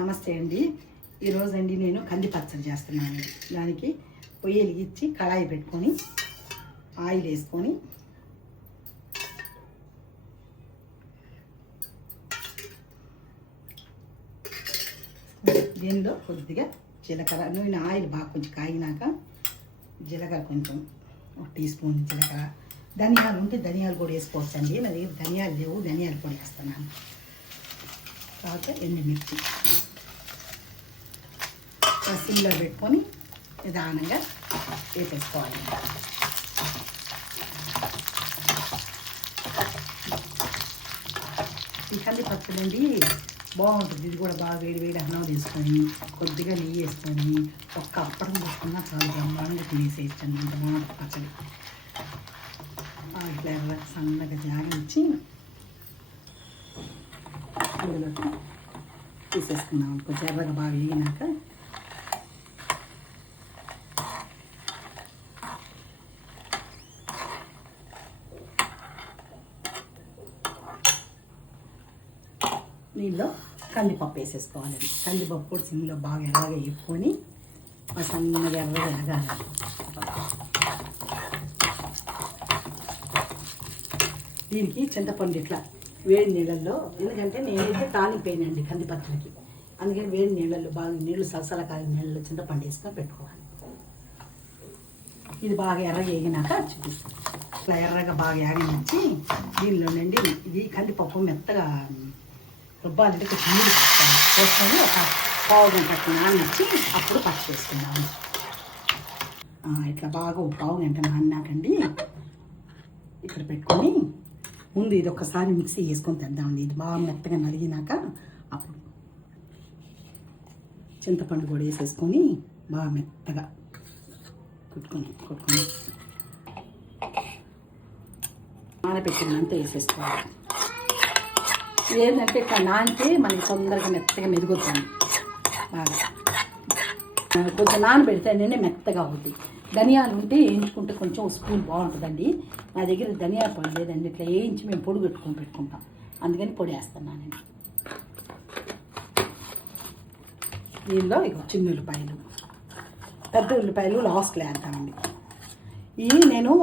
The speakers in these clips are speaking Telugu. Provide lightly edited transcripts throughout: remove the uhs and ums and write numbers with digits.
నమస్తే అండి. ఈరోజు అండి నేను కంది పచ్చడి చేస్తున్నాను. దానికి పొయ్యి వెలిగించి కళాయి పెట్టుకొని ఆయిల్ వేసుకొని దీనిలో కొద్దిగా జీలకర్ర, నూనె ఆయిల్ బాగా కొంచెం కాగినాక జీలకర్ర కొంచెం 1 టీ స్పూన్ జీలకర్ర, ధనియాలు ఉంటే ధనియాలు కూడా వేసుకోవచ్చండి. నా దగ్గర ధనియాలు లేవు, ధనియాలు పొడి వేస్తున్నాను. తర్వాత ఎండుమిర్చి సిమ్లో పెట్టుకొని నిదానంగా వేపేసుకోవాలి. ఈ కంది పచ్చడి అండి బాగుంటుంది. ఇది కూడా బాగా వేడి వేడి అన్నం తీసుకొని కొద్దిగా నెయ్యి వేసుకొని ఒక్క అప్పడం తీసుకున్నా చాలా బ్రహ్మాండంగా తినేసేయచ్చు అండి. అంత బాగుంటుంది పచ్చడి. ఇట్లా ఎర్ర సన్నగా జాగించి ఇందులోకి తీసేసుకున్నాం. కొంచెం ఎర్రగా బాగా వేగినాక దీనిలో కందిపప్పు వేసేసుకోవాలండి. కందిపప్పు కూడా సిమ్లో బాగా ఎర్రగా వేపుకొని సన్నగా ఎర్రగా ఎరగాలి. దీనికి చింతపండు ఇట్లా వేడి నీళ్ళల్లో, ఎందుకంటే నేనైతే తాలింపేనండి కంది పచ్చడికి, అందుకని వేడి నీళ్ళల్లో బాగా నీళ్ళు సలసల కాగిన నీళ్ళలో చింతపండు వేసుకొని పెట్టుకోవాలి. ఇది బాగా ఎర్రగా వేగినాక చూపిస్తాను. ఇట్లా ఎర్రగా బాగా వేగనిచ్చి దీనిలోనండి ఇది కందిపప్పు మెత్తగా రుబ్బాలంటే కొంచెం నీళ్ళు పోసుకొని ఒక పావు గంట నాననిచ్చి అప్పుడు పచ్చి వేసుకుందాము. ఇట్లా బాగా ఒక పావు గంట నానాకండి ఇక్కడ పెట్టుకొని ముందు ఇది ఒకసారి మిక్సీ వేసుకొని తెద్దామండి. ఇది బాగా మెత్తగా నలిగినాక అప్పుడు చింతపండు కూడా వేసేసుకొని బాగా మెత్తగా కొట్టుకొని నానబెట్టినంతా వేసేసుకోవాలి. ఏంటంటే ఇక్కడ నానితే మనకి తొందరగా మెత్తగా మెదుగుతుంది. బాగా కొంచెం నానబెడితేనే మెత్తగా అవుతుంది. ధనియాలు ఉంటే వేయించుకుంటే కొంచెం స్పూన్ బాగుంటుందండి. నా దగ్గర ధనియాల పొడి లేదండి. ఇట్లా వేయించి మేము పొడి పెట్టుకుంటాం, అందుకని పొడి వేస్తున్నానండి. దీనిలో ఇక చిన్న ఉల్లిపాయలు, పెద్ద ఉల్లిపాయలు లాస్ట్లో వేద్దామండి. ఇవి నేను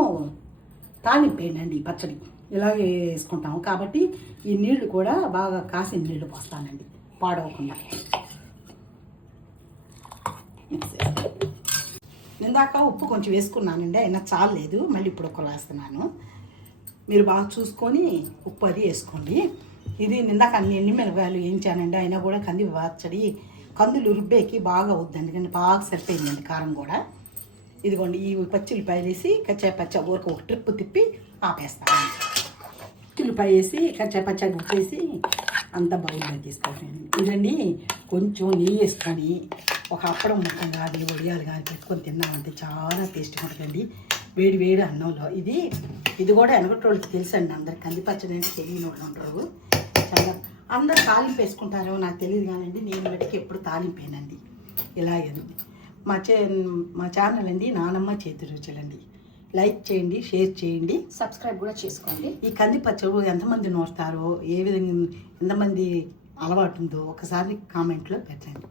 తాలింపేనండి ఈ పచ్చడి ఇలాగే వేసుకుంటాము కాబట్టి ఈ నీళ్లు కూడా బాగా కాసిన నీళ్లు పోస్తానండి పాడవకుండా. ఇందాక ఉప్పు కొంచెం వేసుకున్నానండి, అయినా చాలేదు. మళ్ళీ ఇప్పుడు ఒక వేస్తున్నాను. మీరు బాగా చూసుకొని ఉప్పు అది వేసుకోండి. ఇది ఇందాక అన్ని ఎండుమిరపకాయలు వేయించానండి, అయినా కూడా కంది పచ్చడి కందులు రుబ్బేకి బాగా అవుద్దండి, కానీ బాగా సరిపోయిందండి కారం కూడా. ఇదిగోండి ఈ పచ్చిల్లిపాయలు వేసి కచ్చాపచ్చ ఊరికి ఒక ట్రిప్ తిప్పి ఆపేస్తాను. ఉల్లిపాయ వేసి కచ్చాపచ్చ ఉప్పేసి అంతా బౌల్గా తీసుకోండి. ఇదండి కొంచెం నెయ్యి వేసుకొని ఒక అప్పడం ముక్కం కానీ వడియాలు కానీ పెట్టుకొని తిన్నామంటే చాలా టేస్ట్గా ఉంటుందండి వేడి వేడి అన్నంలో. ఇది కూడా వెనకటోళ్ళకి తెలుసండి, అందరికి కంది పచ్చడి అంటే తెలియని వాళ్ళు ఉంటారు. చాలా అందరు తాలింపు వేసుకుంటారో నాకు తెలియదు కానండి, నేను బట్టికి ఎప్పుడు తాలింపేనండి. ఇలాగేది మా ఛానల్ అండి నానమ్మ చేతి రుచులండి. లైక్ చేయండి, షేర్ చేయండి, సబ్స్క్రైబ్ కూడా చేసుకోండి. ఈ కంది పచ్చడి ఎంతమంది నోడతారో, ఏ విధంగా ఎంతమంది అలవాటు ఉందో ఒకసారి కామెంట్లో పెట్టండి.